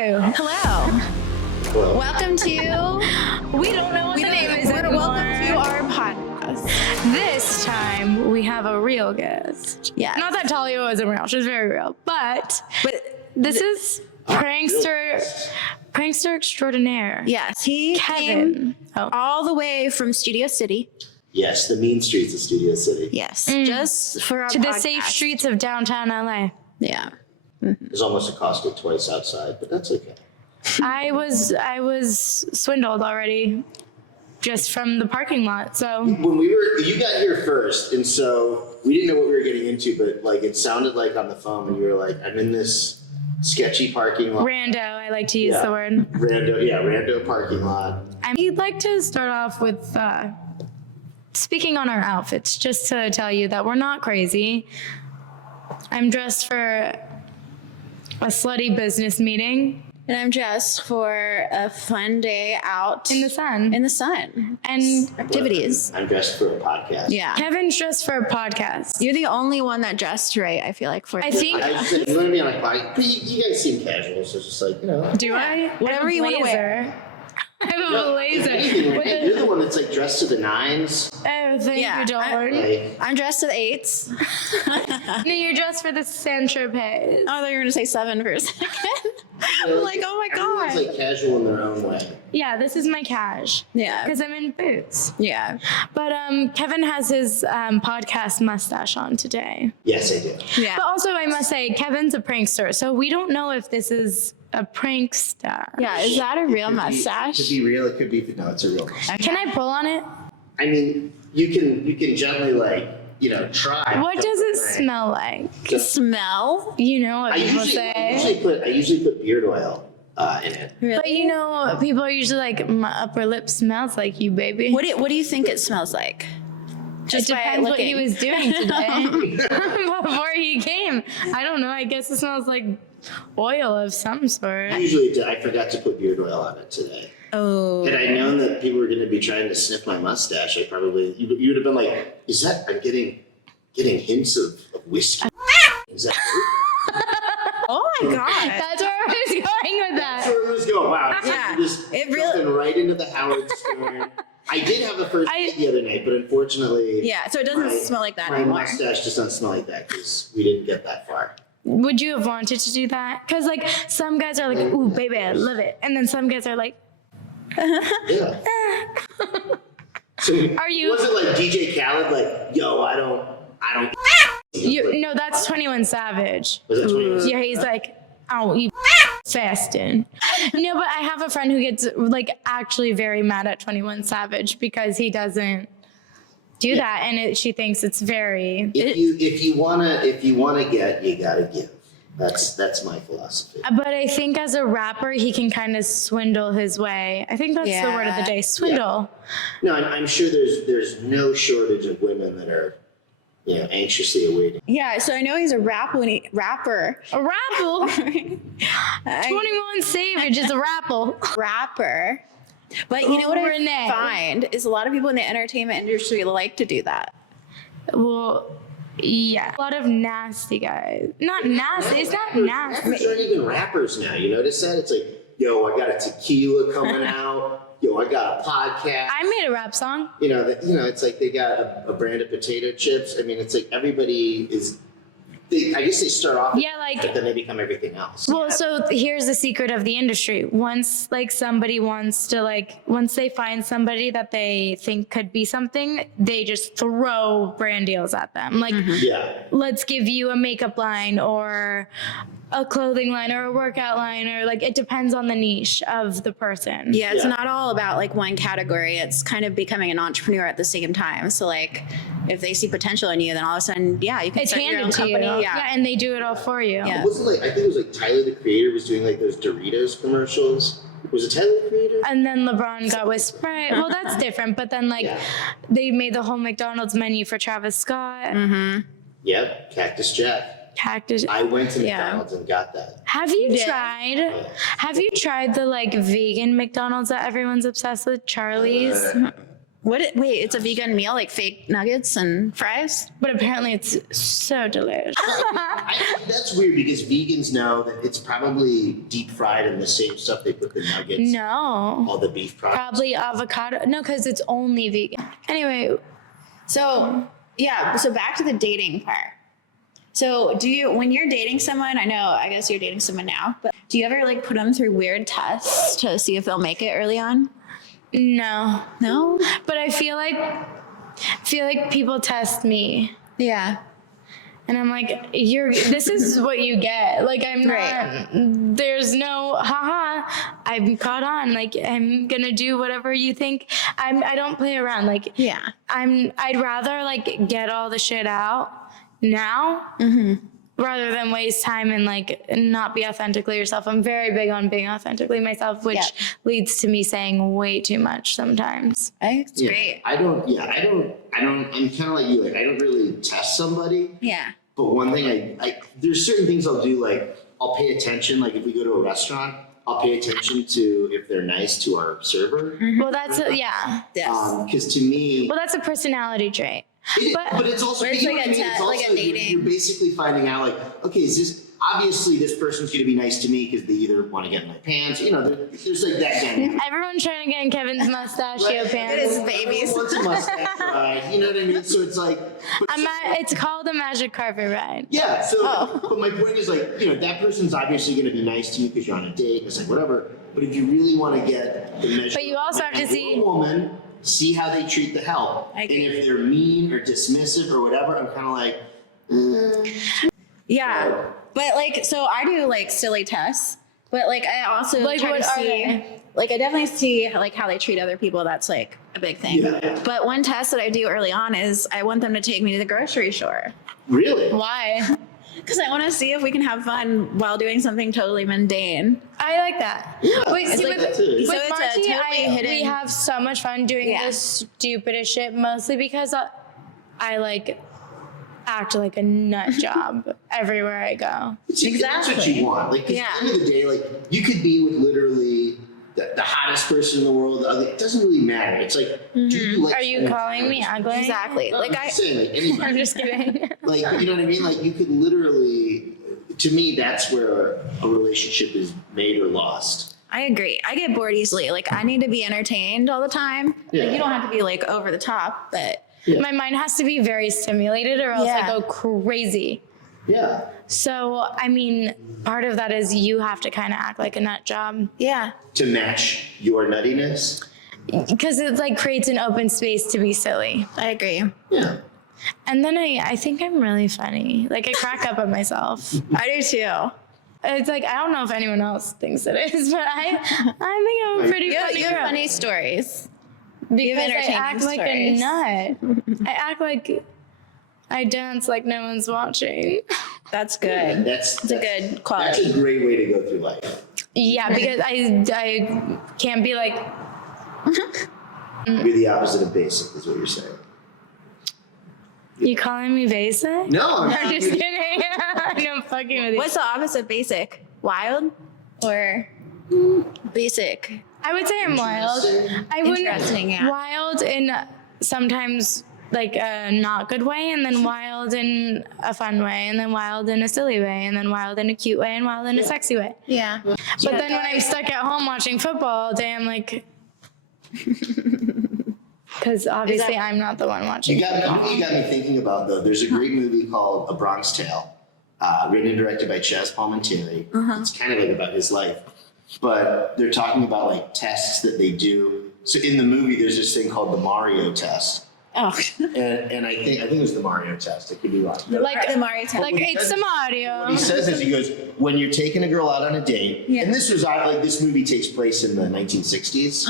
Hello. Welcome to. We don't know what the name is anymore. Welcome to our podcast. This time we have a real guest. Yeah. Not that Talia wasn't real; she's very real. But this is prankster extraordinaire. Yes, he came all the way from Studio City. Yes, the mean streets of Studio City. Yes, just for our To podcast. the safe streets of downtown LA. Yeah. There's almost a Costco twice outside, but that's okay. I was swindled already, just from the parking lot. So When you got here first, and so we didn't know what we were getting into, but like it sounded like on the phone when you were like, "I'm in this sketchy parking lot." rando, I like to use the word. Rando parking lot. I'd like to start off with speaking on our outfits, just to tell you that we're not crazy. I'm dressed for a slutty business meeting. And I'm dressed for a fun day out In the sun. And activities. I'm dressed for a podcast. Yeah. Kevin's dressed for a podcast. You're the only one that dressed right, I feel like, for I think. I just said, you want to be on a bike? But you guys seem casual, so it's just like, Do I? Whatever you wanna wear. I have a blazer. You're the one that's like dressed to the nines. Oh, thank you, darling. Like, I'm dressed to the 8s. No, you're dressed for the Saint-Tropez. I thought you were going to say 7 for a second. I'm like, oh my everyone's God. like casual in their own way. Yeah, this is my cash. Yeah. Because I'm in boots. Yeah. But Kevin has his podcast mustache on today. Yes, I do. Yeah. But also, I must say, Kevin's a prankster, so we don't know if this is a prankster. Yeah. Is that a real mustache? It could be real. It could be. No, it's a real mustache. Can I pull on it? I mean, you can gently try. What does it smell like? Smell? You know what people I say. usually put beard oil in it. Really? But you know, people are usually like, my upper lip smells like you, baby. What do you think it smells like? It depends what he was doing today before he came. I don't know. I guess it smells like oil of some sort. Usually, I forgot to put beard oil on it today. Oh. Had I known that people were going to be trying to sniff my mustache, I probably you would have been like, "Is that? I'm getting hints of whiskey." Is that? Oh my God. That's where I was going with That's that. where it was going. Wow. Yeah. Just It really- jumping right into the Howard Stern. I did have a first date the other night, but unfortunately, Yeah. So it doesn't smell like that my anymore. mustache does not smell like that because we didn't get that far. Would you have wanted to do that? Because like some guys are like, "Ooh, baby, I love it," and then some guys are like, Yeah. So Are you- Was it like DJ Khaled? Like, yo, I don't. No, that's 21 Savage. Was that 21? Yeah, he's like, "Oh, you fasting." No, but I have a friend who gets like actually very mad at 21 Savage because he doesn't do that, and she thinks it's very. If you wanna get, you gotta give. That's my philosophy. But I think as a rapper, he can kind of swindle his way. I think that's the word of the day, swindle. No, I'm sure there's no shortage of women that are, anxiously awaiting. Yeah. So I know he's a rapper. A rapple. 21 Savage is a rapple. Rapper. But you know what Renee. I find is a lot of people in the entertainment industry like to do that. Well, yeah. A lot of nasty guys. Not nasty. It's not nasty. Rappers aren't even rappers now. You notice that? It's like, yo, I got a tequila coming out. Yo, I got a podcast. I made a rap song. It's like they got a brand of potato chips. I mean, it's like everybody is. I guess they start off. But then they become everything else. Well, so here's the secret of the industry. Once somebody wants to once they find somebody that they think could be something, they just throw brand deals at them. Let's give you a makeup line or a clothing line or a workout line, or it depends on the niche of the person. Yeah, it's not all about one category. It's kind of becoming an entrepreneur at the same time. So if they see potential in you, then all of a sudden, you can It's start your own handed to company. you. Yeah. And they do it all for you. Yeah. I think it was Tyler the Creator was doing those Doritos commercials. Was it Tyler the Creator? And then LeBron got with Sprite. Well, that's different. But then they made the whole McDonald's menu for Travis Scott. Mm-hmm. Yep, Cactus Jack. Cactus. I went to McDonald's and got that. Have you tried? Have you tried the vegan McDonald's that everyone's obsessed with? Charlie's. Wait, it's a vegan meal, like fake nuggets and fries? But apparently it's so delicious. That's weird because vegans know that it's probably deep fried in the same stuff they put the nuggets. No. All the beef products. Probably avocado. No, because it's only vegan. Anyway, So back to the dating part. So when you're dating someone, I guess you're dating someone now, but do you ever like put them through weird tests to see if they'll make it early on? no. No? But I feel like people test me. Yeah. And I'm like, this is what you get. Like, I'm not, there's no, haha, I'm caught on. Like, I'm gonna do whatever you think. I don't play around. Like, Yeah. I'd rather like get all the shit out now rather than waste time and like not be authentically yourself. I'm very big on being authentically myself, which leads to me saying way too much sometimes. It's great. I'm kind of like you. Like, I don't really test somebody. Yeah. But one thing there's certain things I'll do, like I'll pay attention, like if we go to a restaurant, I'll pay attention to if they're nice to our server. Well, that's Yes. Because to me, well, that's a personality trait. but it's also, But it's you know like what I a mean? It's test, like also, a dating. you're basically finding out like, okay, obviously this person's going to be nice to me because they either want to get in my pants, you know, there's like that dynamic. Everyone's trying to get in Kevin's mustachio Right. pants. It is babies. What's a mustache ride? You know what I mean? So it's like, It's called a magic carpet ride. yeah. So, but my point is like, you know, that person's obviously going to be nice to you because you're on a date. It's like whatever. But if you really want to get the measure, But you also have to see a woman, see how they treat the help, I and agree. if they're mean or dismissive or whatever, I'm kind of like, Yeah. But like, so I do like silly tests, but like I also Like, try what to are see, they? like I definitely see like how they treat other people. That's like a big thing. Yeah. But one test that I do early on is I want them to take me to the grocery store really? why. because I want to see if we can have fun while doing something totally mundane. I like that. Yeah. Wait, It's see, like- with, so with it's a Marty, totally hidden- we have so much fun doing Yeah. the stupidest shit, mostly because I like act like a nut job everywhere I go. See, that's what Exactly. you want. Like, 'cause Yeah. at the end of the day, like, you could be with literally the hottest person in the world. It doesn't really matter. It's like, do you like? Are you calling me ugly? Exactly. No, Like I'm just saying, like, anybody. I'm just kidding. Like, you know what I mean? Like, you could literally. To me, that's where a relationship is made or lost. I agree. I get bored easily. Like I need to be entertained all the time. Yeah. Like you don't have to be like over the top, but Yeah. My mind has to be very stimulated or else Yeah. I go crazy. Yeah. So, I mean, part of that is you have to kind of act like a nut job yeah. To match your nuttiness. because it like creates an open space to be silly. I agree. Yeah. And then I think I'm really funny. Like I crack up at myself. I do too. It's like I don't know if anyone else thinks it is, but I think I'm a pretty You funny have girl. funny stories. because I entertaining act like a stories. nut. I act like I dance like no one's watching. That's good. That's a good quality. That's a great way to go through life. Yeah, because I can't be like You're the opposite of basic, is what you're saying. you calling me basic. No, I'm I'm not. just kidding. I'm fucking with you. What's the opposite of basic? Wild or basic? I would say I'm wild. I Interesting, wouldn't yeah. wild in sometimes like a not good way, and then wild in a fun way, and then wild in a silly way, and then wild in a cute way, and wild in a sexy way. Yeah. But then when I'm stuck at home watching football all day, I'm like, because obviously I'm not the one watching. You got me thinking about though. There's a great movie called A Bronx Tale, written and directed by Chaz Palminteri. It's kind of like about his life, but they're talking about like tests that they do. So in the movie, there's this thing called the Mario test, Oh. and I think it was the Mario test. I could be wrong. Like the Mario test. like it's the Mario. What he says is, he goes, when you're taking a girl out on a date, Yeah. and this was like this movie takes place in the 1960s.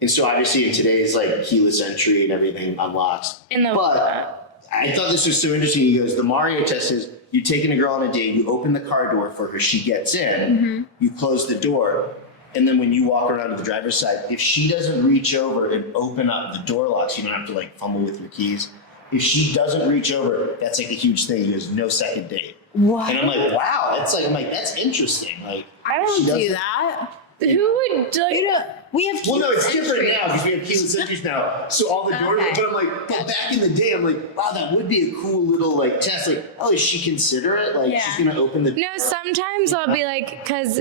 And so obviously in today's like keyless entry and everything unlocks. But I thought this was so interesting. He goes, the Mario test is you're taking a girl on a date, you open the car door for her, she gets in, you close the door, and then when you walk around to the driver's side, if she doesn't reach over and open up the door locks, you don't have to like fumble with your keys. If she doesn't reach over, that's like a huge thing. He goes, no second date. What? And I'm like, wow, I'm like, that's interesting. Like I she don't do doesn't- that. Who would do we have Well, no, it's keyless different entry. now because we have keyless entries now. So all the doors, Okay. but I'm like, but back in the day, I'm like, wow, that would be a cool little like test. Like, oh, is she considerate? Like, Yeah. she's gonna open the. No, sometimes I'll be like, because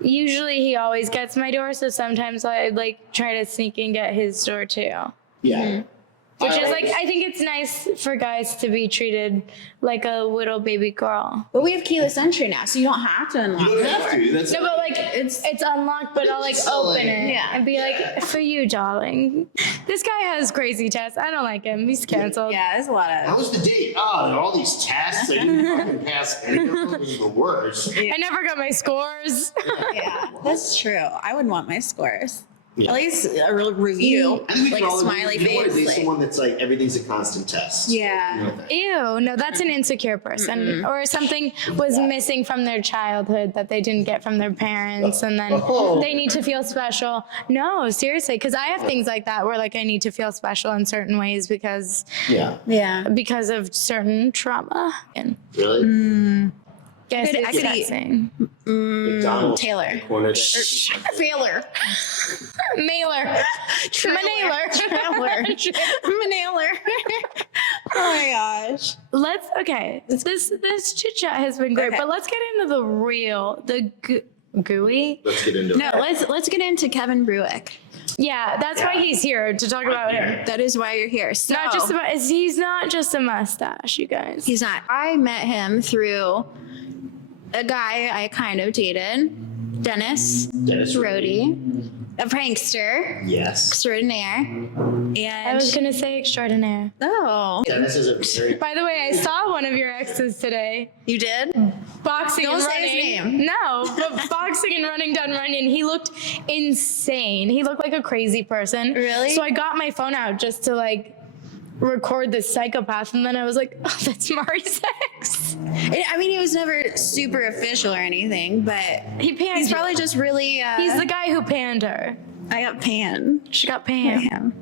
usually he always gets my door, so sometimes I like try to sneak and get his door too. Yeah. Which is I like, I think it's nice for guys to be treated like a little baby girl. But we have keyless entry now, so you don't have to unlock You don't the have door. to. That's No, but like it's unlocked, but I'll like It's still, open like- it Yeah. and be like, for you, darling. This guy has crazy tests. I don't like him. He's canceled. Yeah, there's a lot How of. was the date? Oh, there are all these tests. I didn't fucking pass any of them. It was the worst. I never got my scores. Yeah, that's true. I would want my scores. Yeah. At least a real review, I think we like can a all smiley agree, you know what, face. Based like- on one that's like everything's a constant test. Yeah. You know that. Ew, no, that's an insecure person. Or something was missing from their childhood that they didn't get from their parents, and then Oh. they need to feel special. No, seriously, because I have things like that where like I need to feel special in certain ways because Yeah. of certain trauma. And Really? guess I it's could eat- disgusting. McDonald's. Taylor. Cornered. Failure. Mailer. Manailer. Manailer. Oh my gosh. Let's this chit chat has been great, Okay. but let's get into the real gooey. Let's get into No, it. let's get into Kevin Brueck. Yeah, that's why he's here to talk about him. That is why you're here. So, Not just about he's not just a mustache, you guys. he's not. I met him through a guy I kind of dated, Dennis Dennis Brody, a prankster Yes. extraordinaire. And I was gonna say extraordinaire. oh, Dennis is a very. By the way, I saw one of your exes today. you did? Boxing Don't and say running. his name. No, but boxing and running down running. He looked insane. He looked like a crazy person. Really? So I got my phone out just to like record this psychopath, and then I was like, oh, that's Mari's ex. I mean, he was never super official or anything, but He panned. he's probably just really. He's the guy who panned her. I got panned. She got panned. Him.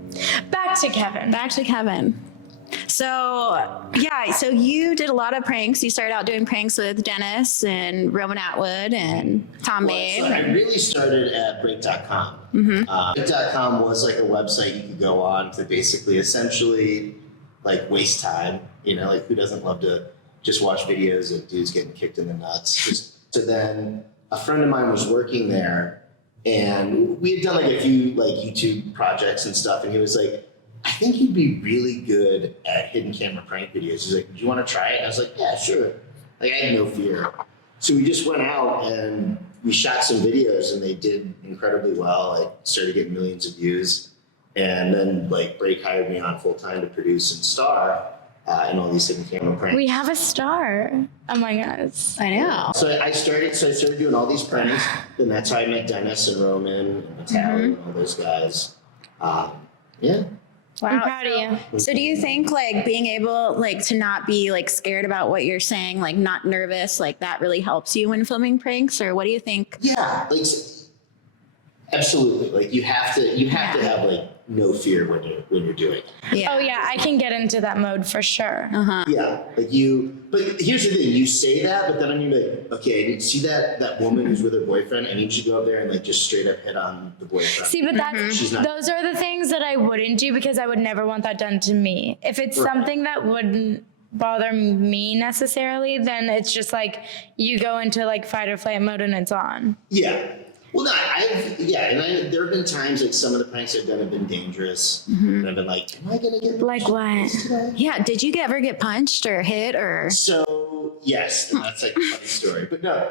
Back to Kevin. Back to Kevin. So yeah, so you did a lot of pranks. You started out doing pranks with Dennis and Roman Atwood and Tom Babe. So I really started at break.com. Break.com was like a website you could go on to basically essentially like waste time. You know, like who doesn't love to just watch videos of dudes getting kicked in the nuts? So then a friend of mine was working there and we had done like a few like YouTube projects and stuff. And he was like, I think you'd be really good at hidden camera prank videos. He's like, do you want to try it? And I was like, yeah, sure. Like I had no fear. So we just went out and we shot some videos and they did incredibly well. Like started getting millions of views. And then like Break hired me on full time to produce and star in all these hidden camera pranks. We have a star. Oh my God. I know. So I started doing all these pranks. Then that's how I met Dennis and Roman and Natalie and all those guys. Yeah. I'm proud of you. So do you think like being able like to not be like scared about what you're saying, like not nervous, like that really helps you when filming pranks, or what do you think? Yeah, like absolutely. Like you have to have like no fear when you're doing it. Yeah. Oh yeah, I can get into that mode for sure. Yeah, like but here's the thing, you say that, but then I'm gonna be like, okay, I need to see that woman who's with her boyfriend, I need you to go up there and like just straight up hit on the boyfriend. See, but that's She's not- those are the things that I wouldn't do because I would never want that done to me. If it's something that wouldn't bother me necessarily, then it's just like you go into like fight or flight mode and it's on. Yeah. Well, no, there have been times like some of the pranks I've done have been dangerous, and I've been like, am I gonna get Like what? today? Yeah. Did you ever get punched or hit or? So yes, that's like a funny story, but no,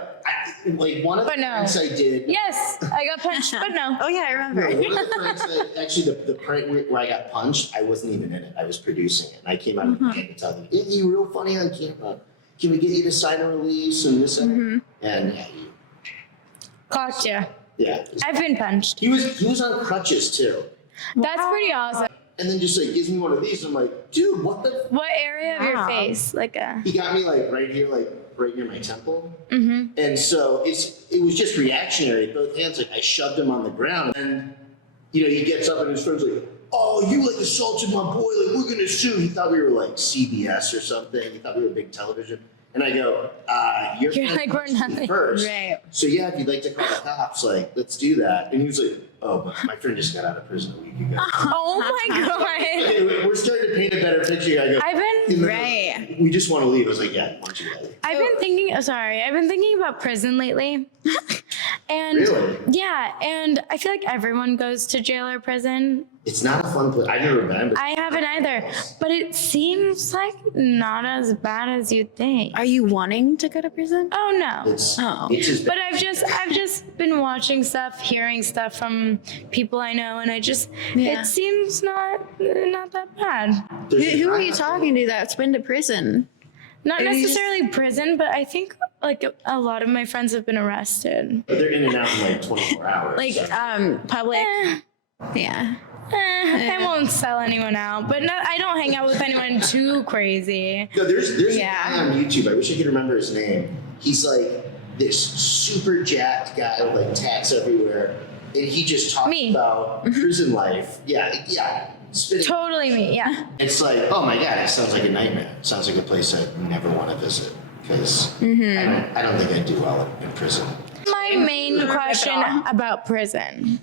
like one of the But no. pranks I did. Yes, I got punched, but no. Oh yeah, I remember. One of the pranks actually the prank where I got punched, I wasn't even in it. I was producing it, and I came out of the gate and tell them, "Isn't you real funny on camera? Can we get you to sign a release and this and yeah, Clocked you. yeah." I've been punched. He was on crutches too, That's pretty awesome. and then just like gives me one of these. I'm like, dude, what the? What area of your Wow. face? Like a. He got me like right here, like right near my temple. And so it was just reactionary. Both hands, like I shoved him on the ground, and you know he gets up and his friend's like, "Oh, you like assaulted my boy? Like we're gonna sue." He thought we were like CBS or something. He thought we were big television. And I go, you're like, we're not first. Right. So yeah, if you'd like to call the cops, like, let's do that. And he was like, oh, but my friend just got out of prison a week ago. Oh my God. Okay, we're starting to paint a better picture. I go, Right. we just want to leave. I was like, yeah, why don't you guys? I've been thinking about prison lately. And Really? yeah, and I feel like everyone goes to jail or prison. It's not a fun place. I've never been. I haven't either, but it seems like not as bad as you'd think. Are you wanting to go to prison? Oh no. It's just But I've just been watching stuff, hearing stuff from people I know, and it seems not that bad. Who are you talking to that's been to prison? Not necessarily prison, but I think like a lot of my friends have been arrested. But they're in and out in like 24 hours. Like so. public. Yeah. I won't sell anyone out, but no, I don't hang out with anyone too crazy. No, there's a guy on YouTube. I wish I could remember his name. He's like this super jacked guy with like tats everywhere, and he just talks about prison life. Yeah. Spitting. Totally me, yeah. It's like, oh my God, it sounds like a nightmare. It sounds like a place I never want to visit because I don't think I'd do well in prison. My main question about prison.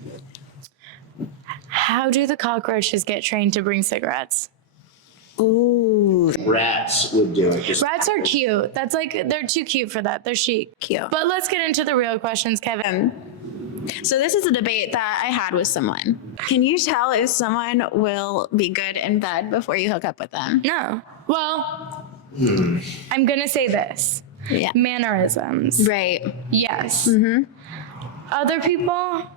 How do the cockroaches get trained to bring cigarettes? Ooh. Rats would do it. Rats are cute. That's like, they're too cute for that. They're chic. Cute. But let's get into the real questions, Kevin. So this is a debate that I had with someone. Can you tell if someone will be good in bed before you hook up with them? No. Well, I'm going to say this. Yeah. Mannerisms. Right. Yes. Other people,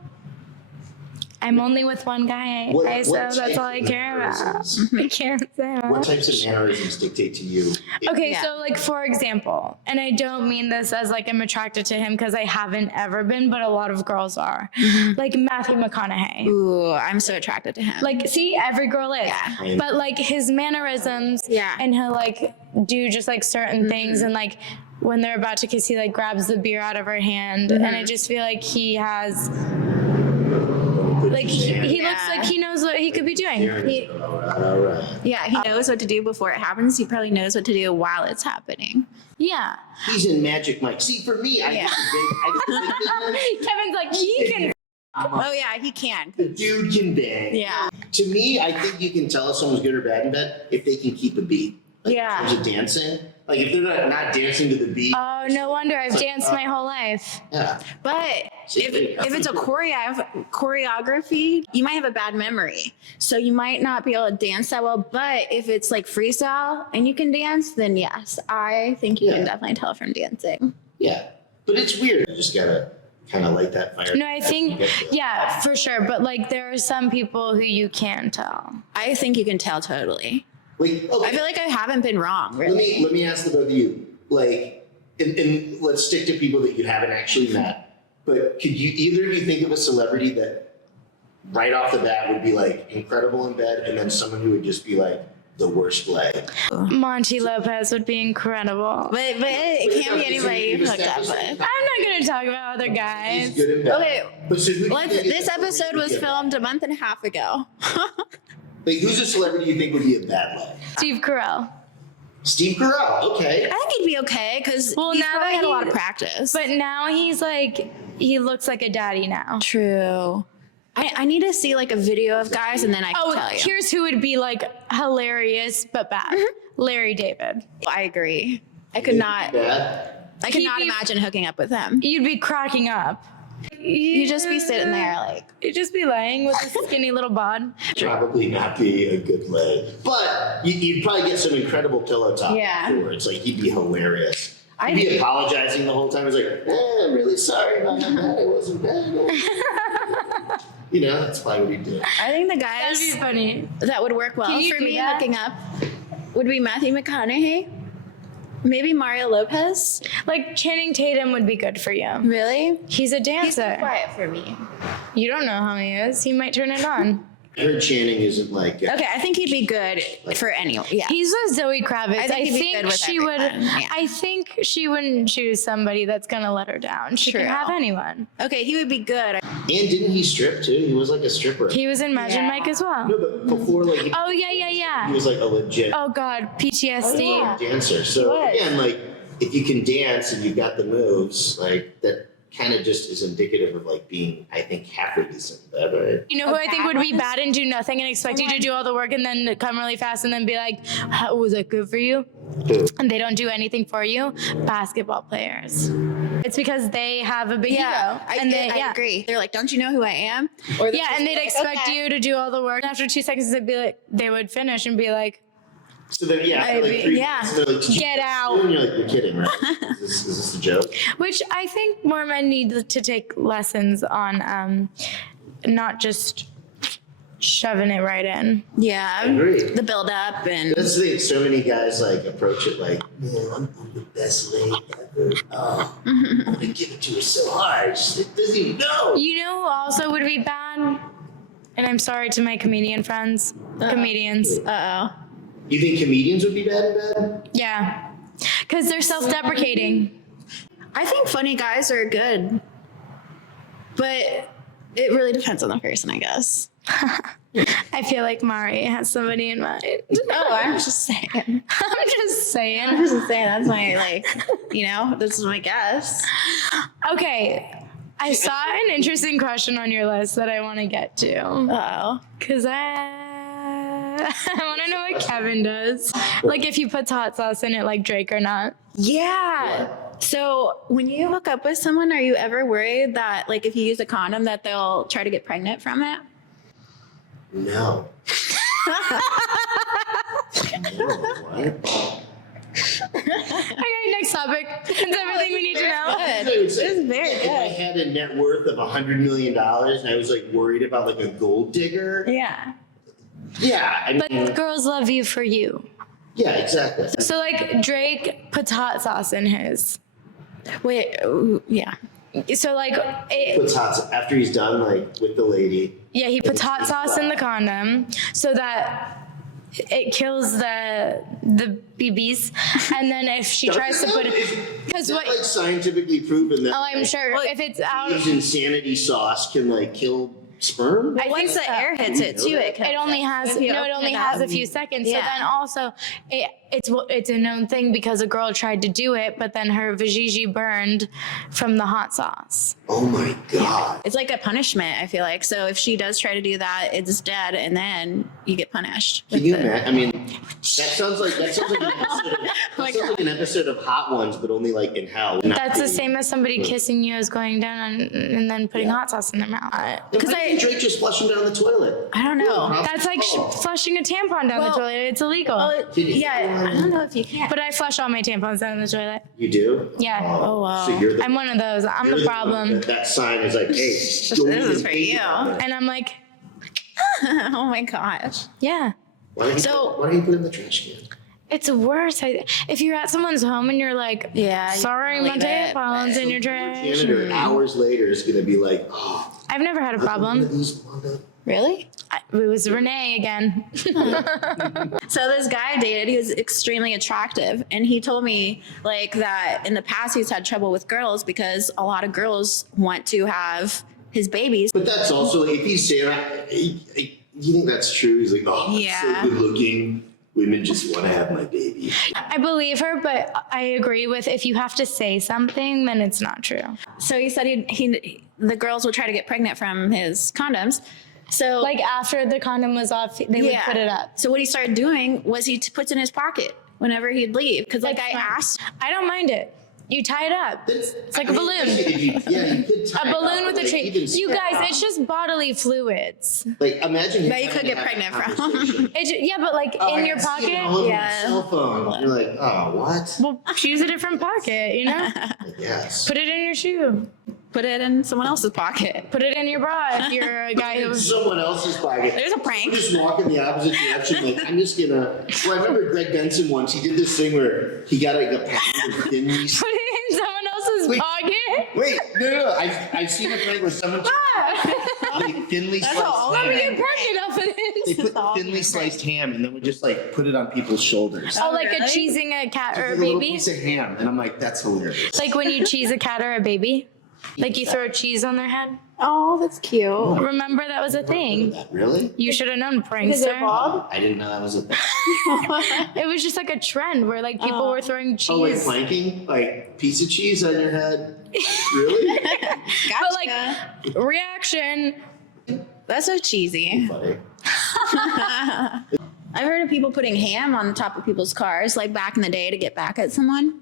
I'm only with one guy, so that's all I care about. I can't say that. What types of mannerisms dictate to you? Okay, so like for example, and I don't mean this as like I'm attracted to him because I haven't ever been, but a lot of girls are. Like Matthew McConaughey. Ooh, I'm so attracted to him. Like, see, every girl is. Yeah. But like his mannerisms, and he'll like do just like certain things, and like when they're about to kiss, he like grabs the beer out of her hand, and I just feel like he has. Like he looks like he knows what he could be doing. All right. Yeah, he knows what to do before it happens. He probably knows what to do while it's happening. Yeah. He's in Magic Mike. See, for me, I Kevin's like, he can. Oh yeah, he can. The dude can bang. Yeah. To me, I think you can tell if someone's good or bad in bed if they can keep a beat. Like, in terms of dancing. Like if they're not dancing to the beat. Oh, no wonder I've danced my whole life. Yeah. But if it's a choreography, you might have a bad memory. So you might not be able to dance that well. But if it's like freestyle and you can dance, then yes, I think you can definitely tell from dancing. Yeah. But it's weird. You just gotta kind of light that fire. No, I think, yeah, for sure. But like there are some people who you can tell. I think you can tell totally. Like, okay. I feel like I haven't been wrong, really. Let me ask the both of you. Like, and let's stick to people that you haven't actually met. But could you either of you think of a celebrity that right off the bat would be like incredible in bed, and then someone who would just be like the worst leg? Monty Lopez would be incredible. But it can't be anybody you hooked up with. I'm not going to talk about other guys. He's good in bed. Okay, But so this episode was filmed a month and a half ago. Like, who's a celebrity you think would be a bad leg? Steve Carell. Steve Carell, okay. I think he'd be okay because he's now probably had a lot of he- practice. But now he's like, he looks like a daddy now. True. I need to see like a video of guys and then I can tell you. Here's who would be like hilarious but bad. Larry David. I agree. I could not Bad? imagine hooking up with him. You'd be cracking up. You'd just be sitting there like. You'd just be laying with a skinny little bod. Probably not be a good leg. But you'd probably get some incredible pillow talk afterwards. Like, he'd be hilarious. He'd be apologizing the whole time. He's like, I'm really sorry about that. It wasn't bad. You know, that's probably what he'd do. I think the That'd guys be funny. that would work well Can you for do me that? hooking up would be Matthew McConaughey. Maybe Mario Lopez. Like Channing Tatum would be good for you. Really? He's a He's too dancer. quiet for me. You don't know how he is. He might turn it on. I heard Channing isn't like. Okay, I think he'd be good for anyone. Yeah. He's a Zoe Kravitz. I think he'd be good with she would. everyone, yeah. I think she wouldn't choose somebody that's gonna let her down. She True. can have anyone. Okay, he would be good. And didn't he strip too? He was like a stripper. He was in Magic Mike as well. No, but before, like, Oh yeah. he was like a legit Oh God, PTSD. dancer. So again, like, if you can dance and you've got the moves, like that kind of just is indicative of like being, I think, halfway decent at that, right? You know who I think would be bad and do nothing and expect you to do all the work and then come really fast and then be like, how, was that good for you? And they don't do anything for you? Basketball players. It's because they have a big ego. I agree. They're like, don't you know who I am? Or And they'd expect you to do all the work. And after 2 seconds, they would finish and be like, So then, so like, get out. And you're like, you're kidding, right? Is this a joke? Which I think more men need to take lessons on, not just shoving it right in. Yeah, I agree. The build up and That's the thing. So many guys like approach it like, man, I'm the best lady ever. Oh, I'm gonna give it to her so hard. She doesn't even know. You know who also would be bad? And I'm sorry to my comedian friends. Comedians. You think comedians would be bad? Yeah. Because they're self-deprecating. I think funny guys are good, but it really depends on the person, I guess. I feel like Mari has somebody in mind. Oh, I'm just saying. I'm just saying. That's my this is my guess. Okay. I saw an interesting question on your list that I want to get to. Oh, Because I want to know what Kevin does. Like if he puts hot sauce in it like Drake or not. yeah. So when you hook up with someone, are you ever worried that like if you use a condom that they'll try to get pregnant from it? No. What? Okay, next topic. That's everything we need to know. This is very If I good. had a net worth of $100 million and I was like worried about like a gold digger, Yeah. yeah, I mean, But girls love you for you. yeah, exactly. So like Drake puts hot sauce in his. Wait. Yeah. So like Puts hot sauce after he's done like with the lady. yeah, he puts hot sauce in the condom so that it kills the BBs, and then if she tries to put it, because It's what? like scientifically proven that Oh, I'm sure if it's out. Dave's insanity sauce can like kill sperm. I think Once the air hits it too, it only has If you it open only it has up. a few seconds. So Yeah. then also it's a known thing because a girl tried to do it, but then her vajayjay burned from the hot sauce. Oh my god. It's like a punishment, I feel like. So if she does try to do that, it's dead, and then you get punished. Can you imagine? I mean, that sounds like an episode of, like an episode of Hot Ones, but only like in hell. That's the same as somebody kissing you as going down and then putting hot sauce in their mouth. Because Drake just flushed him down the toilet. I don't know. That's like flushing a tampon down the toilet. It's illegal. Yeah, I don't know if you can. But I flush all my tampons down the toilet. You do? Yeah. Oh, wow. So you're the, I'm one of those. I'm you're the one problem. that sign is like, hey, This is for you. And I'm like, Oh my gosh. yeah. Why don't you put it in the trash can? It's worse. If you're at someone's home and you're like, Yeah, sorry, my leave it. tampons in your trash. Janitor hours later is gonna be like, oh, I've never had a one of problem. these wound up. Really? It was Renee again. So this guy I dated, he was extremely attractive, and he told me like that in the past he's had trouble with girls because a lot of girls want to have his babies. But that's also if he's saying that, you think that's true? He's like, oh, Yeah. so good looking. Women just want to have my baby. I believe her, but I agree with if you have to say something, then it's not true. So he said the girls would try to get pregnant from his condoms. So Like after the condom was off, they would put it up. So what he started doing was he puts in his pocket whenever he'd leave. Because like I asked, I don't mind it. You tie it up. It's like a balloon. You could tie A it balloon up, with a like, tree. even You guys, it's just bodily fluids. like imagine. That you could get pregnant from. Yeah, but like in your pocket. Yeah. Cell phone. You're like, oh, what? Well, choose a different pocket, you know? Yes. Put it in your shoe. Put it in someone else's pocket. Put it in your bra if you're a guy In who. someone else's pocket. There's a prank. Just walk in the opposite direction. Like I'm just gonna. Well, I remember Greg Benson once. He did this thing where he got like a pound of thinly. Put it in someone else's pocket. Wait, no. I've seen a prank where someone like thinly sliced all. Let me ham. get pregnant off of They this. put thinly sliced ham and then would just like put it on people's shoulders. Oh, like a really? cheesing a cat or Like a a little baby? piece of ham, and I'm like, that's hilarious. Like when you cheese a cat or a baby? Like you throw cheese on their head. Oh, that's cute. Remember that was a thing. Really? You should have known, Because they're Prankster. bald? I didn't know that was a thing. It was just like a trend where like people were throwing cheese. Oh, like planking? Like piece of cheese on your head? Really? Gotcha. But like reaction. That's so cheesy. Funny. I've heard of people putting ham on the top of people's cars, like back in the day to get back at someone.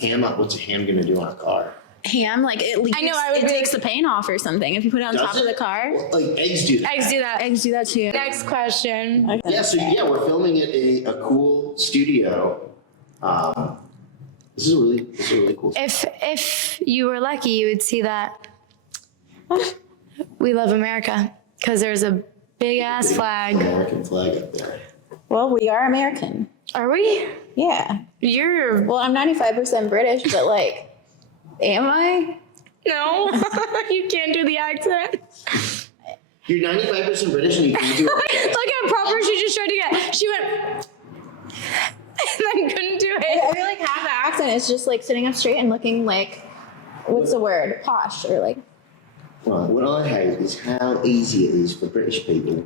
Ham up. What's a ham gonna do on a car? Ham, like it leaves, I know, I would it be takes like- the paint off or something if you put it on Does top of it? the car. Well, like eggs do that. Eggs do that. Eggs do that too. Next question. Yeah, so we're filming at a cool studio. This is really cool. If you were lucky, you would see that we love America because there's a big ass flag. American flag up there. Well, we are American. Are we? Yeah. You're Well, I'm 95% British, but like, am I? no. You can't do the accent. You're 95% British and you can do it. Look how proper she just tried to get. She went and then couldn't do I it. feel like half the accent is just like sitting up straight and looking like, what's the word? Posh or like. Well, what I hate is how easy it is for British people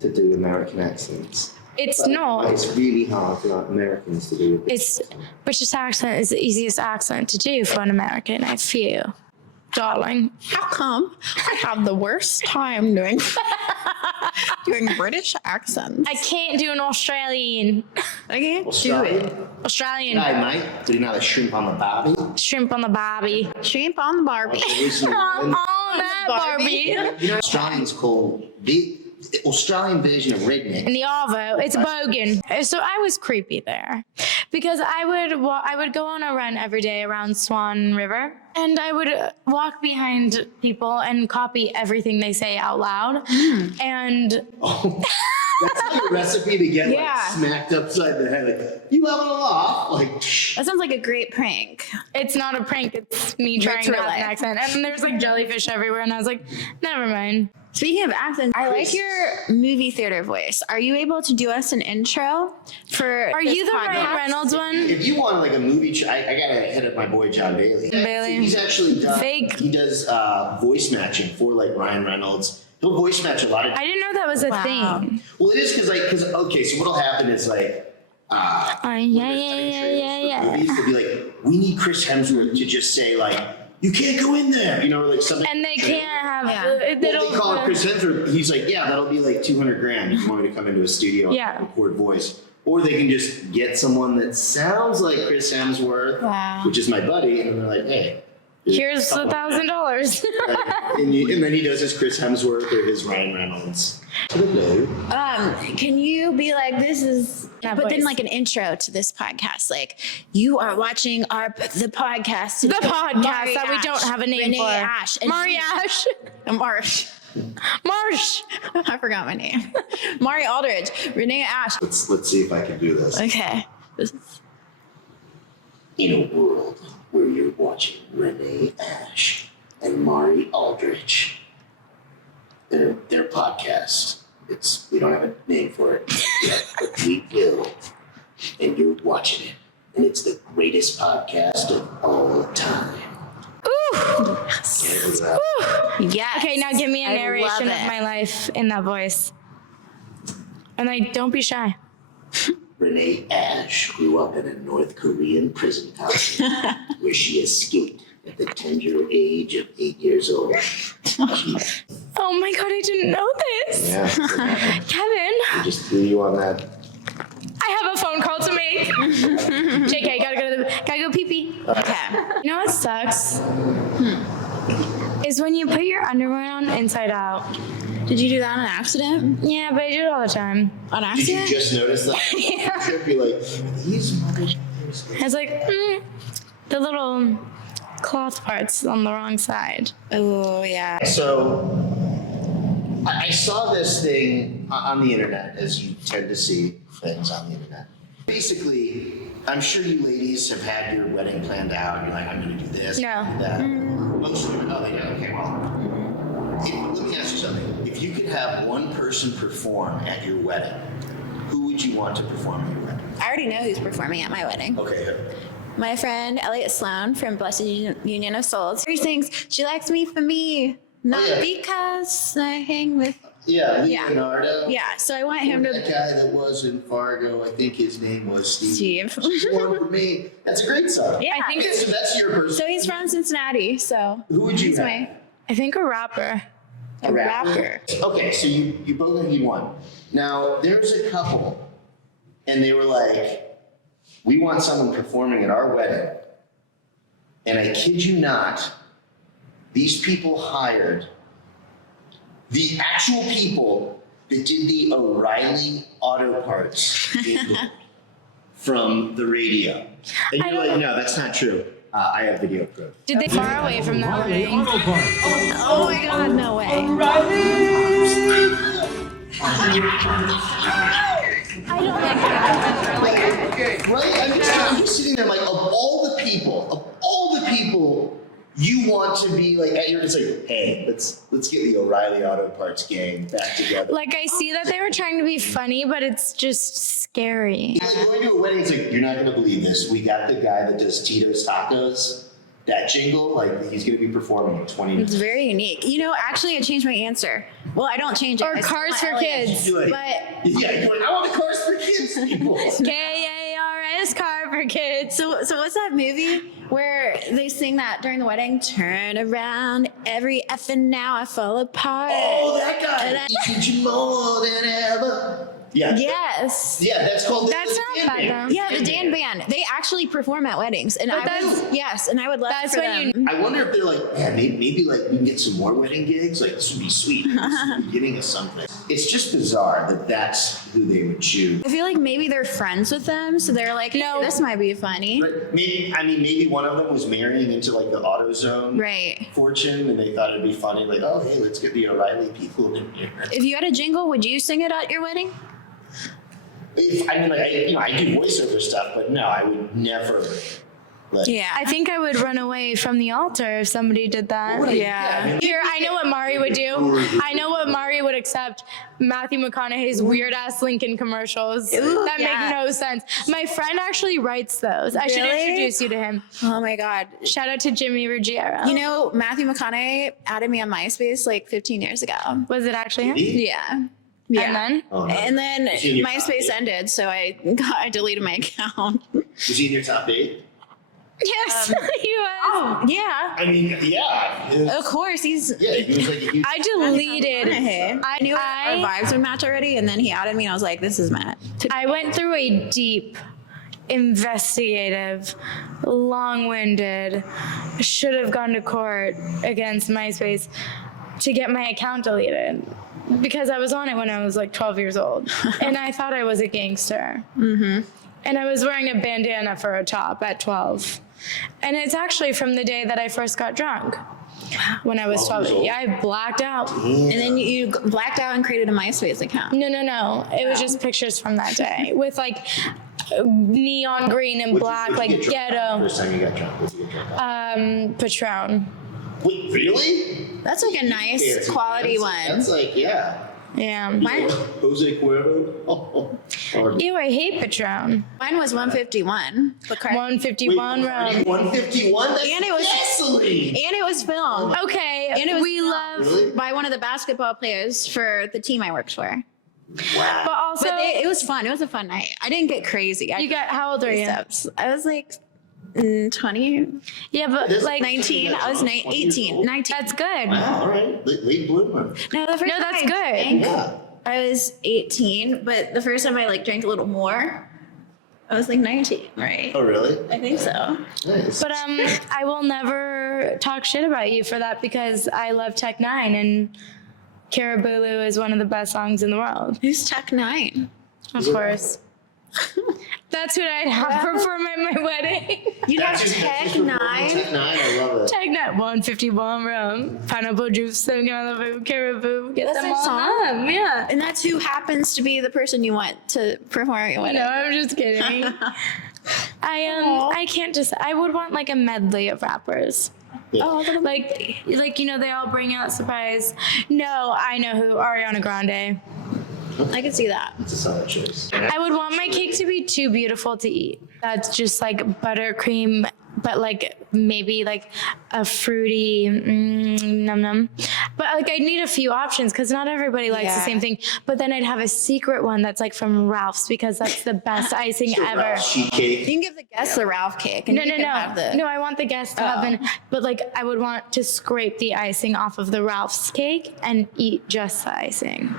to do American accents. It's But not. It's really hard for Americans to do it. It's British accent is the easiest accent to do for an American, I feel. Darling. How come I have the worst time doing British accents? I can't do an Australian. I can't do Australian? it. Australian. Hi, mate. Do you know the shrimp on the barbie? Shrimp on the barbie. Shrimp on the Barbie. On that Barbie. You know, Australians call the Australian version of redneck. In the Arvo, it's a bogan. So I was creepy there because I would go on a run every day around Swan River and I would walk behind people and copy everything they say out loud. And Oh, that's like a recipe to get Yeah. like smacked upside the head. Like, you having a laugh? Like, That sounds like a great prank. it's not a prank, it's me trying to real have an life. accent. And then there's like jellyfish everywhere and I was like, never mind. Speaking of accents, I like your movie theater voice. Are you able to do us an intro for? Are this you the Ryan podcast? Reynolds one? if you want like a movie, I gotta hit up my boy John Bailey. Bailey. He's actually done. Fake. He does voice matching for like Ryan Reynolds. He'll voice match a lot of. I didn't know that was a Wow. thing. Well, it is because okay, so what'll happen is like. Yeah. Movies, they'll be like, we need Chris Hemsworth to just say like, you can't go in there, you know, or like something. And they can't have. Yeah. Well, they call it Chris Hemsworth. He's like, yeah, that'll be like $200,000 if you want me to come into a studio Yeah. and record voice. Or they can just get someone that sounds like Chris Hemsworth, Wow. which is my buddy, and they're like, hey. Here's $1,000. And then he does his Chris Hemsworth or his Ryan Reynolds. Hello. Can you be like, this is, That but then voice. like an intro to this podcast, like you are watching the podcast, The podcast Mari that we Ash, don't have a name Renee for. Ash, and Mari she- Ash. Marsh. Marsh. I forgot my name. Mari Aldridge, Renee Ash. Let's see if I can do this. Okay. This is, In a world where you're watching Renee Ash and Mari Aldridge, their podcast. We don't have a name for it yet, but we will. And you're watching it, and it's the greatest podcast of all time. Ooh. Yeah, look at that. yes. Okay, now give me a I narration love of it. my life in that voice. And like, don't be shy. Renee Ash grew up in a North Korean prison house where she escaped at the tender age of 8 years old. Oh my God, I didn't know this. Yeah, Kevin, I just threw you on that. I have a phone call to make. JK, gotta go pee pee. Okay. You know what sucks? Is when you put your underwear on inside out. Did you do that on accident? Yeah, but I do it all the time. On Did you accident? just notice that? Yeah. Should be like, these motherfuckers. It's like, the little cloth parts on the wrong side. Oh yeah. So I saw this thing on the internet, as you tend to see things on the internet. Basically, I'm sure you ladies have had your wedding planned out. You're like, I'm going to do this, No. do that. Most women, oh, they do. Okay, well, let me ask you something. If you could have one person perform at your wedding, who would you want to perform at your wedding? I already know who's performing at my wedding. Okay, my friend Elliot Sloan from Blessed Union of Souls. She thinks she likes me for me, not because I hang with. Yeah, Leonardo. Yeah, so I want him to. That guy that was in Fargo, I think his name was Steve. Steve. One for me. That's a great song. Yeah, I think So that's your person. so. He's from Cincinnati. So Who would you he's have? I think a rapper. a rapper. Okay, so you both need one. Now, there's a couple, and they were like, we want someone performing at our wedding. And I kid you not, these people hired the actual people that did the O'Reilly Auto Parts jingle from the radio. And you're like, no, that's not true. I have video proof. Did they far away from that wedding? Oh my God, no way. I don't like that. Right? I'm just sitting there like, of all the people you want to be like, you're just like, hey, let's get the O'Reilly Auto Parts gang back together. Like, I see that they were trying to be funny, but it's just scary. Like going to a wedding, it's like, you're not gonna believe this. We got the guy that does Tito's Tacos. That jingle, like he's gonna be performing in 20 minutes. It's very unique. You know, actually, I changed my answer. Well, I don't change it. Or I Cars still for want Elliot. Kids. You're like, But yeah, you're like, I want the Cars for Kids people. KARS, Car for Kids. so what's that movie where they sing that during the wedding? Turn around, every effing now I fall apart. Oh, that guy. And I- Need you more than ever. Yeah. Yes. Yeah, that's called That's the not Dan bad, Band. though. Yeah, the Dan Band. They actually perform at weddings, and But I would love that's for when them. I wonder if they're like, yeah, maybe like we can get some more wedding gigs. Like this would be sweet. This is the beginning of something. It's just bizarre that that's who they would choose. I feel like maybe they're friends with them, so they're like, No. hey, this might be funny. But maybe one of them was marrying into like the AutoZone Right. fortune, and they thought it'd be funny. Like, oh, hey, let's get the O'Reilly people in here. If you had a jingle, would you sing it at your wedding? I do voiceover stuff, but no, I would never. Like, I think I would run away from the altar if somebody did that. Right, Yeah. Here, I know what Mari would do. I know what Mari would accept. Matthew McConaughey's weird ass Lincoln commercials that yeah. make no sense. My friend actually writes those. I should Really? introduce you to him. Oh my God. Shout out to Jimmy Ruggiero. You know, Matthew McConaughey added me on MySpace like 15 years ago. Was it actually him? Yeah. And then? Oh, no. And then Was he in your MySpace top ended, so I deleted my account. Was he in your top 8? Yes, he was. Yeah. I mean, yeah. Of course, he's. Yeah, he was like a huge. I deleted. I knew our vibes would match already, and then he added me, and I was like, "This is Matt." I went through a deep, investigative, long-winded, should have gone to court against MySpace to get my account deleted because I was on it when I was like 12 years old, and I thought I was a gangster. Mm-hmm. And I was wearing a bandana for a top at 12. And it's actually from the day that I first got drunk. When I was 12. Yeah, I blacked out. And then you blacked out and created a MySpace account. No. It was just pictures from that day with like neon green and black, like ghetto. First time you got drunk, what'd you get drunk? Patron. Wait, really? That's like a nice quality one. That's like, yeah. Yeah. Jose Cuervo. Oh. Ew, I hate Patron. Mine was 151. 151 rum. 151? That's And it was- gasoline. And it was filmed. Okay, And it was we love, Really? by one of the basketball players for the team I worked for. Wow. but also, But it was fun. It was a fun night. I didn't get crazy. you got, how old are you? steps. I was like 20, Yeah, but This- like, 19. I was 18, 19. that's good. Wow, all right. Late bloomer. No, the first No, time that's I good. drank, Yeah. I was 18, but the first time I like drank a little more, I was like 19, right? Oh, really? I think so. Nice. But I will never talk shit about you for that because I love Tech Nine and Carabulu is one of the best songs in the world. Who's Tech 9? Of course. That's what I'd have perform at my wedding. You have That's just Tech performing 9? Tech 9, I love it. Tech Nine, 151 rum, pineapple juice, Caribou. Get That's them their all song? up. Yeah. And that's who happens to be the person you want to perform at your wedding. No, I'm just kidding. I can't just. I would want like a medley of rappers. Oh, Like you know, they all bring out surprise. No, I know who. Ariana Grande. I could see that. It's a solid choice. I would want my cake to be too beautiful to eat. That's just like buttercream, but like maybe like a fruity num num. But like I need a few options because not everybody likes the same thing. But then I'd have a secret one that's like from Ralph's because that's the best icing ever. Ralph's sheet cake. You can give the guests the Ralph cake. And No. I want the guests to have but like I would want to scrape the icing off of the Ralph's cake and eat just the icing.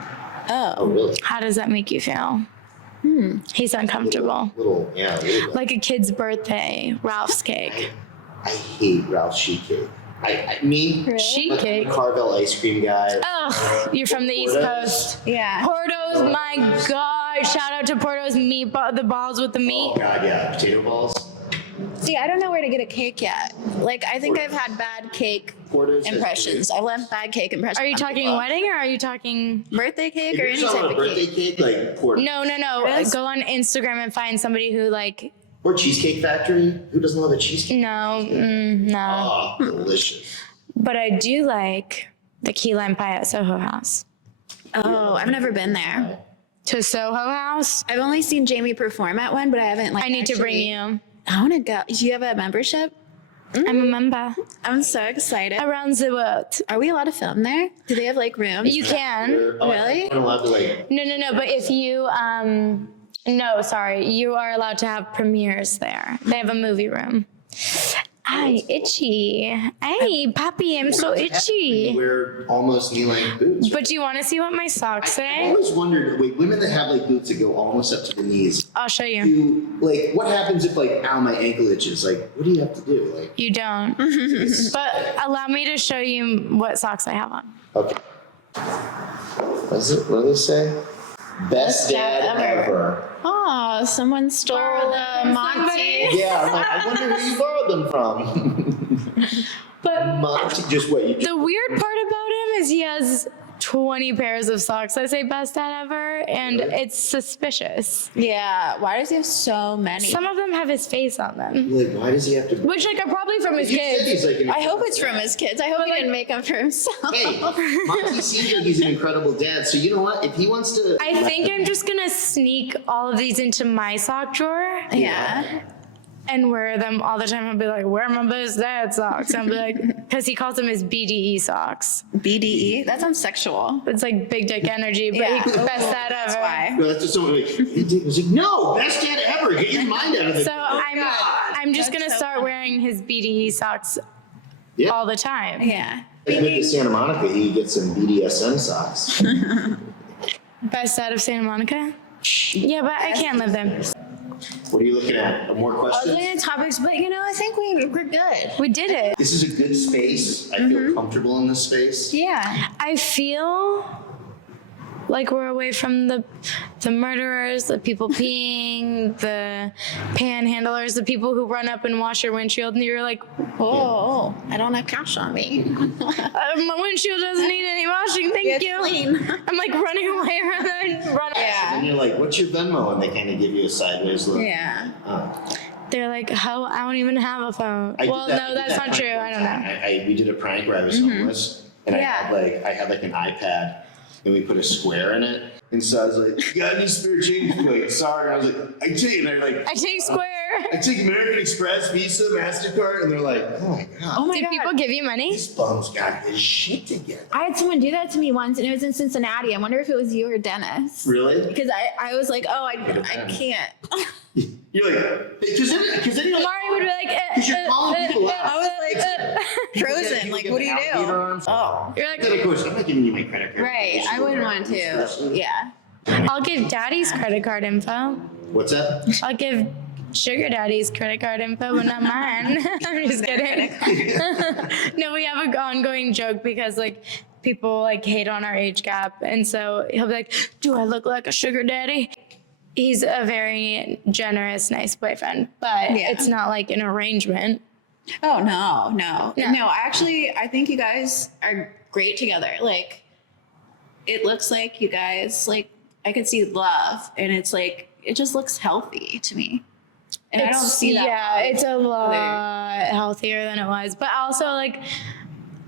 Oh, really? How does that make you feel? He's uncomfortable. Little. Like a kid's birthday, Ralph's cake. I hate Ralph's sheet cake. Sheet cake. Carvel ice cream guy. Ugh, you're from the East Coast. Yeah. Porto's, my God. Shout out to Porto's meatball, the balls with the meat. Oh, God, yeah. Potato balls. See, I don't know where to get a cake yet. Like, I think I've had bad cake impressions. I left bad cake impressions. Are you talking wedding or are you talking birthday cake or any If type you're of talking a birthday cake? cake, like Porter. No. Yes. Go on Instagram and find somebody who like. Or Cheesecake Factory. Who doesn't love a cheesecake? No, no. Oh, delicious. But I do like the key lime pie at Soho House. Oh, I've never been there. To Soho House? I've only seen Jamie perform at one, but I haven't like. I need to bring you. I want to go. Do you have a membership? I'm a member. I'm so excited. Around the world. Are we allowed to film there? Do they have like rooms? You can. Really? I'm allowed to like. No. But if you, no, sorry. You are allowed to have premieres there. They have a movie room. Ay, itchy. Ay, puppy, I'm so itchy. Wear almost knee-length boots. But do you want to see what my socks I say? always wondered, women that have like boots that go almost up to the knees. I'll show you. Like, what happens if like, ow, my ankle itches? Like, what do you have to do? Like, You don't. But allow me to show you what socks I have on. okay. What do they say? Best dad ever. Oh, someone stole the Monty. Yeah, I'm like, I wonder who you borrowed them from. But Monty, just what you just. the weird part about him is he has 20 pairs of socks that say best dad ever, and it's suspicious. Yeah. Why does he have so many? Some of them have his face on them, Like, why does he have to? which like are probably from his You said kids. he's like an I hope it's from his kids. I hope he like- didn't make them for himself. Hey, Monty seems like he's an incredible dad. So you know what? If he wants to, I think I'm just gonna sneak all of these into my sock drawer Yeah. and wear them all the time. I'll be like, where are my best dad socks? I'll be like, because he calls them his BDE socks. BDE. That sounds sexual. It's like big dick energy, but Yeah. he best dad That's ever. why. no, that's just someone like, he was like, no, best dad ever. Get your mind out of it. So I'm just That's gonna so start funny. wearing his BDE socks Yeah. all the time. Yeah. I've been to Santa Monica. He gets some BDSM socks. Best dad of Santa Monica? Yeah, but I can't live there. What are you looking at? More I was questions? looking at topics, but I think we're good. We did it. This is a good space. I feel comfortable in this space. Yeah. I feel like we're away from the murderers, the people peeing, the panhandlers, the people who run up and wash your windshield, and you're like, Oh, I don't have cash on me. my windshield doesn't need any washing, thank It's you. clean. I'm like running away and run. Yeah. And you're like, what's your Venmo? And they kind of give you a sideways look. Yeah. They're like, how? I don't even have a phone. I did Well, that- no, I did that's that not prank true. one I don't time. know. We did a prank where I was homeless, and Yeah. I had like an iPad, and we put a square in it. And so I was like, you got any spare change? He's like, sorry. I was like, I take, and they're like, I take Square. I take American Express, Visa, MasterCard, and they're like, oh my God. Oh my Did God. people give you money? This bum's got his shit together. I had someone do that to me once, and it was in Cincinnati. I wonder if it was you or Dennis. Really? Because I was like, oh, I can't. You're like, because then you're like, Mari would be like, because you're calling people out. I was like frozen. Like, what do you do? Oh. You're like, Then of course, I'm not giving you my credit card. Right. I wouldn't want to. Yeah. I'll give daddy's credit card info. What's that? I'll give sugar daddy's credit card info, but not mine. I'm just kidding. No, we have an ongoing joke because like people like hate on our age gap. And so he'll be like, do I look like a sugar daddy? He's a very generous, nice boyfriend, but Yeah. it's not like an arrangement. Oh, no. No. No, actually, I think you guys are great together. Like, it looks like you guys, like, I could see love, and it's like, it just looks healthy to me. And I don't see that. Yeah, it's a lot healthier than it was. But also, like,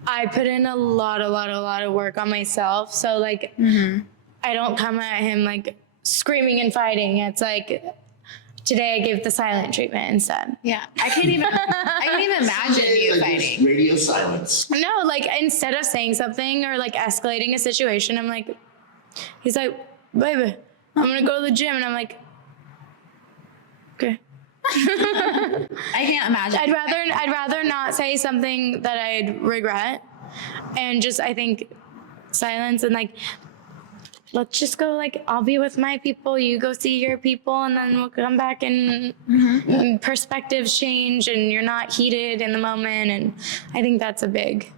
I put in a lot of work on myself. So, like, I don't come at him like screaming and fighting. It's like, today I gave the silent treatment instead. Yeah. I can't even imagine you Like fighting. radio silence. No, like instead of saying something or like escalating a situation, I'm like, he's like, baby, I'm gonna go to the gym. And I'm like, okay. I can't imagine. I'd rather not say something that I'd regret, and just, I think, silence and like, let's just go, like, I'll be with my people, you go see your people, and then we'll come back and perspectives change and you're not heated in the moment. And I think that's a big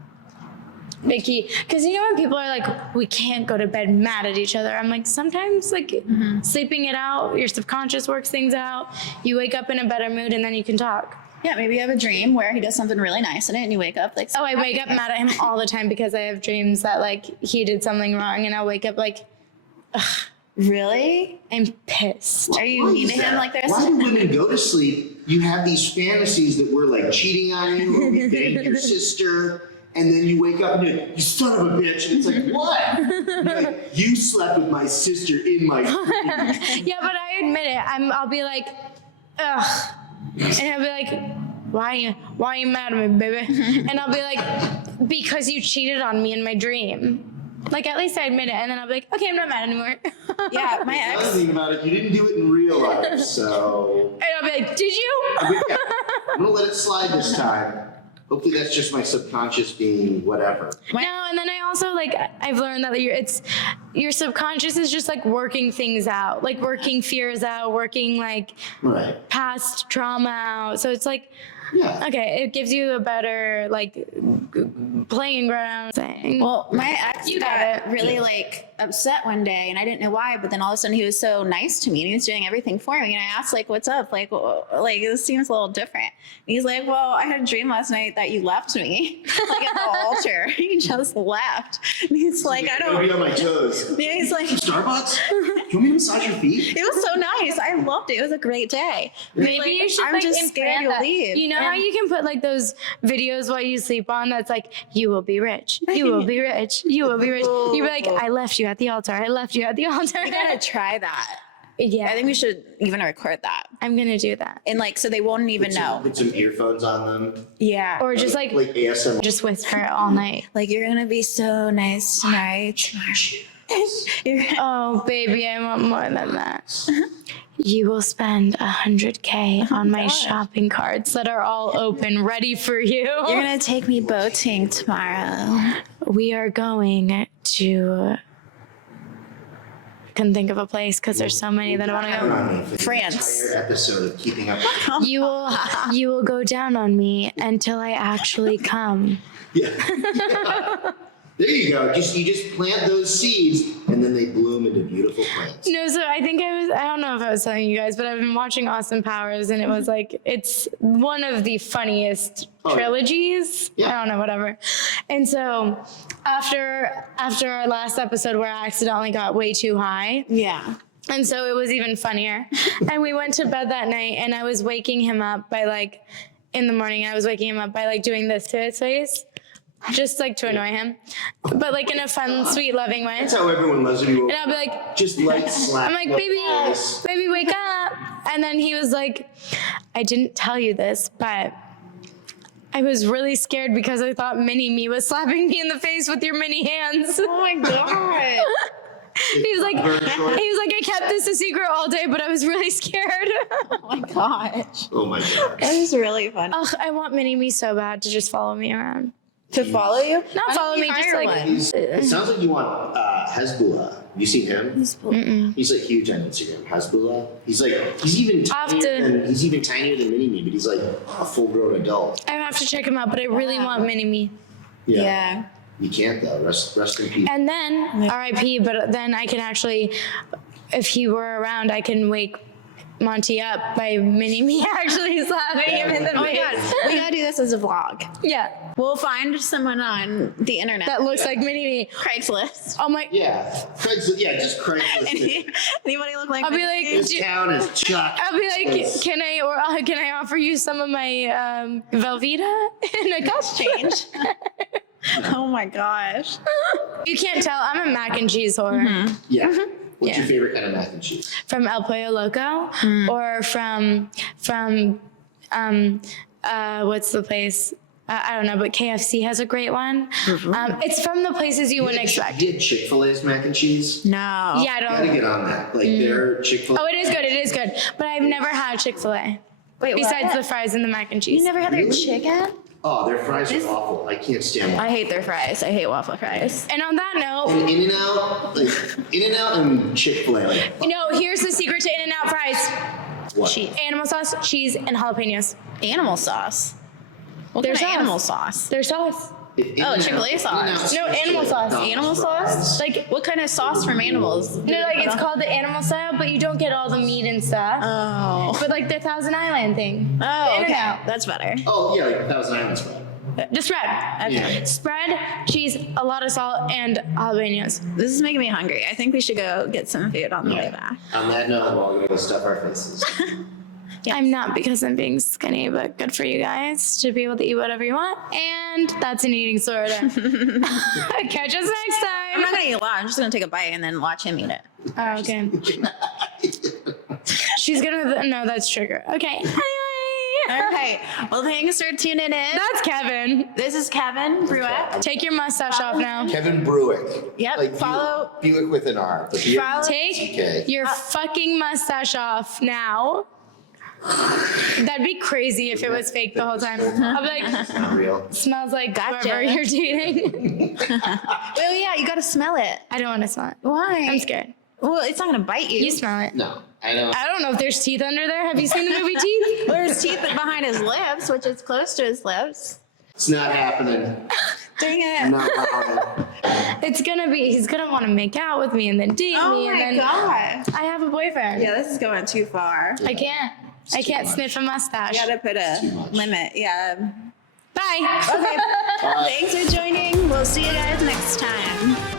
key. Because you know when people are like, we can't go to bed mad at each other, I'm like, sometimes like sleeping it out, your subconscious works things out, you wake up in a better mood and then you can talk. Yeah, maybe you have a dream where he does something really nice in it and you wake up like, Oh, I wake up mad at him all the time because I have dreams that like he did something wrong, and I'll wake up like, really? I'm pissed. Are you mean to him like this? Why do women go to sleep? You have these fantasies that we're like cheating on you, or we banged your sister, and then you wake up and you're like, you son of a bitch, and it's like, what? You're like, you slept with my sister in my dream. Yeah, but I admit it. I'll be like, ugh, and he'll be like, why are you mad at me, baby? And I'll be like, because you cheated on me in my dream. Like, at least I admit it, and then I'll be like, okay, I'm not mad anymore. Yeah, my The ex. other thing about it, you didn't do it in real life, so And I'll be like, did you? I'm gonna let it slide this time. Hopefully that's just my subconscious being whatever. No, and then I also, like, I've learned that your subconscious is just like working things out, like working fears out, working like Right. past trauma out. So it's like, Yeah. okay, it gives you a better like playing ground thing. Well, my ex You got got it. really like upset one day, and I didn't know why. But then all of a sudden, he was so nice to me, and he was doing everything for me. And I asked, like, "What's up? Like this seems a little different." And he's like, "Well, I had a dream last night that you left me, like at the altar. You just left." And he's like, "I I'm gonna be don't." on my toes. Yeah, he's like, Starbucks? Do you want me to massage your feet? it was so nice. I loved it. It was a great day. Maybe Like, you should I'm like just scared implant you'll that. leave. You know how you can put like those videos while you sleep on that's like, you will be rich, you will be rich, you will be rich. You'd be like, I left you at the altar, I left you at the altar. We gotta try that. Yeah, I think we should even record that, I'm gonna do that. and like so they won't even know. Put some earphones on them. Yeah. Or just like ASMR. just whisper it all night. Like, you're gonna be so nice tonight. You're gonna- Oh baby, I want more than that. You will spend $100K on my shopping carts that are all open, ready for you. You're gonna take me boating tomorrow. We are going to. Couldn't think of a place because there's so many that I want to go. France. Entire episode of Keeping Up. You will go down on me until I actually come. Yeah. There you go. You just plant those seeds, and then they bloom into beautiful plants. No, so I think I don't know if I was telling you guys, but I've been watching Austin Powers, and it was like, it's one of the funniest trilogies. Yeah. I don't know, whatever. And so after our last episode where I accidentally got way too high, Yeah. and so it was even funnier. And we went to bed that night, and I was waking him up by like, in the morning, I was waking him up by like doing this to his face. Just like to annoy him, but like in a fun, sweet, loving way. That's how everyone loves you. And I'll be like, Just light slap. I'm like, baby, wake up. And then he was like, I didn't tell you this, but I was really scared because I thought Mini-Me was slapping me in the face with your mini hands. Oh my god. He was like, I kept this a secret all day, but I was really scared. Oh my gosh. Oh my god. That is really fun. Ugh, I want Mini-Me so bad to just follow me around. To follow you? Not Why don't follow you me, just hire like- one? It sounds like you want Hezbollah. Have you seen him? He's like huge on Instagram. Hezbollah. He's even tinier than Mini-Me, but he's like a full-grown adult. I have to check him out, but I really want Mini-Me. Yeah. You can't though. Rest in peace. And then RIP, but then I can actually, if he were around, I can wake Monty up by Mini-Me actually slapping him in the face. Oh my god. We gotta do this as a vlog. Yeah, We'll find someone on the internet that looks like Mini-Me. Craigslist. Oh my, Yeah, Craigslist. Yeah, just Craigslist. Anybody look like I'll be me? like, This town is Chuck. I'll be like, can I offer you some of my Velveeta in a cup change. Oh my gosh. You can't tell. I'm a mac and cheese whore. Yeah. What's Yeah. your favorite kind of mac and cheese? From El Pollo Loco or from what's the place? I don't know, but KFC has a great one. It's from the places you wouldn't expect. Did Chick-fil-A's mac and cheese? No. Yeah, I Gotta don't. get on that. Like their Chick-fil-A. Oh, it is good. It is good. But I've never had Chick-fil-A. Wait, Besides what? the fries and the mac and cheese. You never had their Really? chicken? Oh, their fries are awful. I can't stand them. I hate their fries. I hate waffle fries. And on that note, And In-N-Out, like In-N-Out and Chick-fil-A, like here's the secret to In-N-Out fries. what? Animal sauce, cheese, and jalapenos. Animal sauce. What Their kind of sauce. animal sauce? Their sauce. Oh, Chick-fil-A sauce. No, animal sauce. Animal sauce? Like, what kind of sauce from animals? No, like it's called the animal style, but you don't get all the meat and stuff. Oh. But like the Thousand Island thing. Oh, The okay. In-N-Out. That's better. Oh, yeah, like Thousand Islands bread. The spread. Yeah. Spread, cheese, a lot of salt, and jalapenos. This is making me hungry. I think we should go get some food on the way back. On that note, we're all gonna go stuff our faces. I'm not because I'm being skinny, but good for you guys to be able to eat whatever you want. And that's an eating disorder. Catch us next I'm time. not gonna eat a lot. I'm just gonna take a bite and then watch him eat it. Oh, okay. She's gonna, no, that's trigger. Okay. All right. Well, thanks for tuning in. That's Kevin. This is Kevin Brueck. Take your mustache off now. Kevin Brueck. Yep, Like follow- Buick with an R. But Buick- Follow- Take TK. your fucking mustache off now. That'd be crazy if it was fake the whole time. I'll be like, Not real. smells like Gotcha. whoever you're dating. Oh yeah, you gotta smell it. I don't want to smell it. Why? I'm scared. Well, it's not gonna bite you. You smell it. No, I don't. I don't know if there's teeth under there. Have you seen the movie Teeth? There's teeth behind his lips, which is close to his lips. It's not happening. Dang I'm it. not allowing it. It's gonna be, he's gonna want to make out with me and then date Oh me. And my then god. I have a boyfriend. Yeah, this is going too far. I can't. I can't much. sniff a mustache. You gotta put Too a much. limit. Yeah. Bye. Okay. Thanks for joining. We'll see you guys next time.